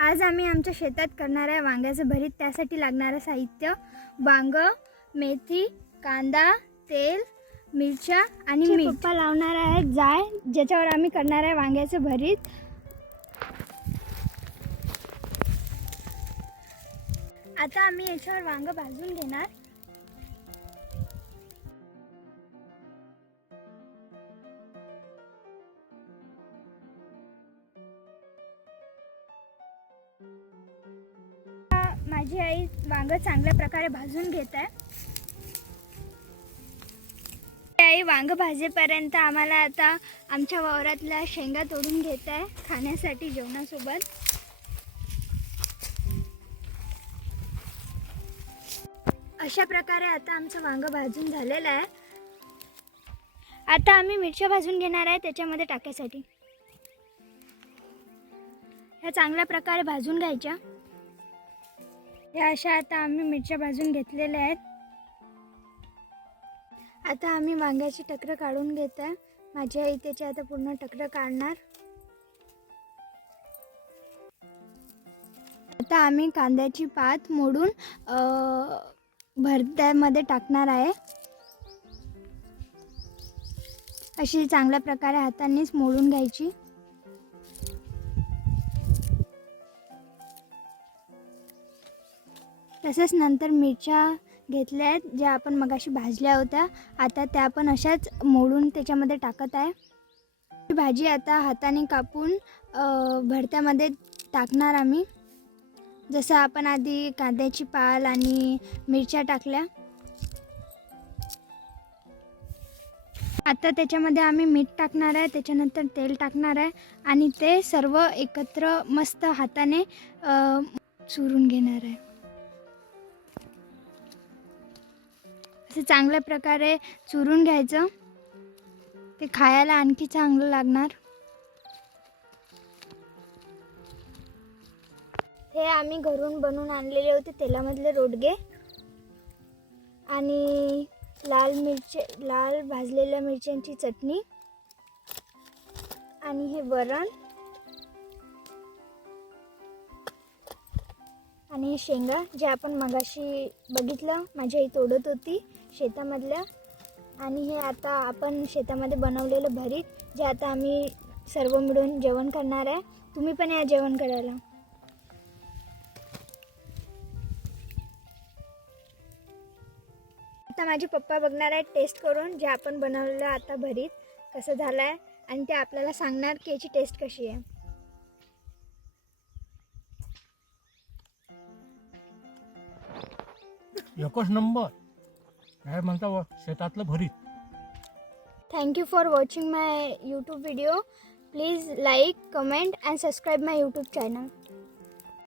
आज आम्ही आमच्या शेतात करणार आहे वांग्याचं भरीत. त्यासाठी लागणारं साहित्य वांग, मेथी, कांदा, तेल, मिरच्या आणि मीठ. पप्पा लावणार आहे जाळ, ज्याच्यावर आम्ही करणार आहे वांग्याचं भरीत. आता आम्ही याच्यावर वांग भाजून घेणार. माझी आई वांग चांगल्या प्रकारे भाजून घेत आहे. आई वांग भाजेपर्यंत आम्हाला आता आमच्या वावरातल्या शेंगा तोडून घेत आहे खाण्यासाठी जेवणासोबत. अशा प्रकारे आता आमचं वांग भाजून झालेलं आहे. आता आम्ही मिरच्या भाजून घेणार आहे त्याच्यामध्ये टाकायसाठी. ह्या चांगल्या प्रकारे भाजून घ्यायच्या. या अशा आता आम्ही मिरच्या भाजून घेतलेल्या आहेत. आता आम्ही वांग्याची टक्कर काढून घेत आहे. माझी आई त्याची आता पूर्ण टक्कर काढणार. आता आम्ही कांद्याची पात मोडून भरत्यामध्ये टाकणार आहे. अशी चांगल्या प्रकारे हातानेच मोडून घ्यायची. तसंच नंतर मिरच्या घेतल्या आहेत ज्या आपण मगाशी भाजल्या होत्या. आता त्या पण अशाच मोडून त्याच्यामध्ये टाकत आहे. ही भाजी आता हाताने कापून भरत्यामध्ये टाकणार आम्ही. जसं आपण आधी कांद्याची पाल आणि मिरच्या टाकल्या. आता त्याच्यामध्ये आम्ही मीठ टाकणार आहे, त्याच्यानंतर तेल टाकणार आहे आणि ते सर्व एकत्र मस्त हाताने चुरून घेणार आहे. असं चांगल्या प्रकारे चुरून घ्यायचं. ते खायला आणखी चांगलं लागणार. हे आम्ही घरून बनवून आणलेले होते तेलामधले रोडगे आणि लाल भाजलेल्या मिरच्यांची चटणी आणि हे वरण आणि हे शेंगा जे आपण मगाशी बघितलं माझी आई तोडत होती शेतामधल्या. आणि हे आता आपण शेतामध्ये बनवलेलं भरीत जे आता आम्ही सर्व मिळून जेवण करणार आहे. तुम्ही पण या जेवण करायला. आता माझे पप्पा बघणार आहेत टेस्ट करून जे आपण बनवलेलं आता भरीत कसं झालं आहे आणि ते आपल्याला सांगणार की याची टेस्ट कशी आहे. एकच नंबर. काय म्हणता शेतातलं भरीत. Thank you for watching my YouTube video. Please like, comment and subscribe my YouTube channel.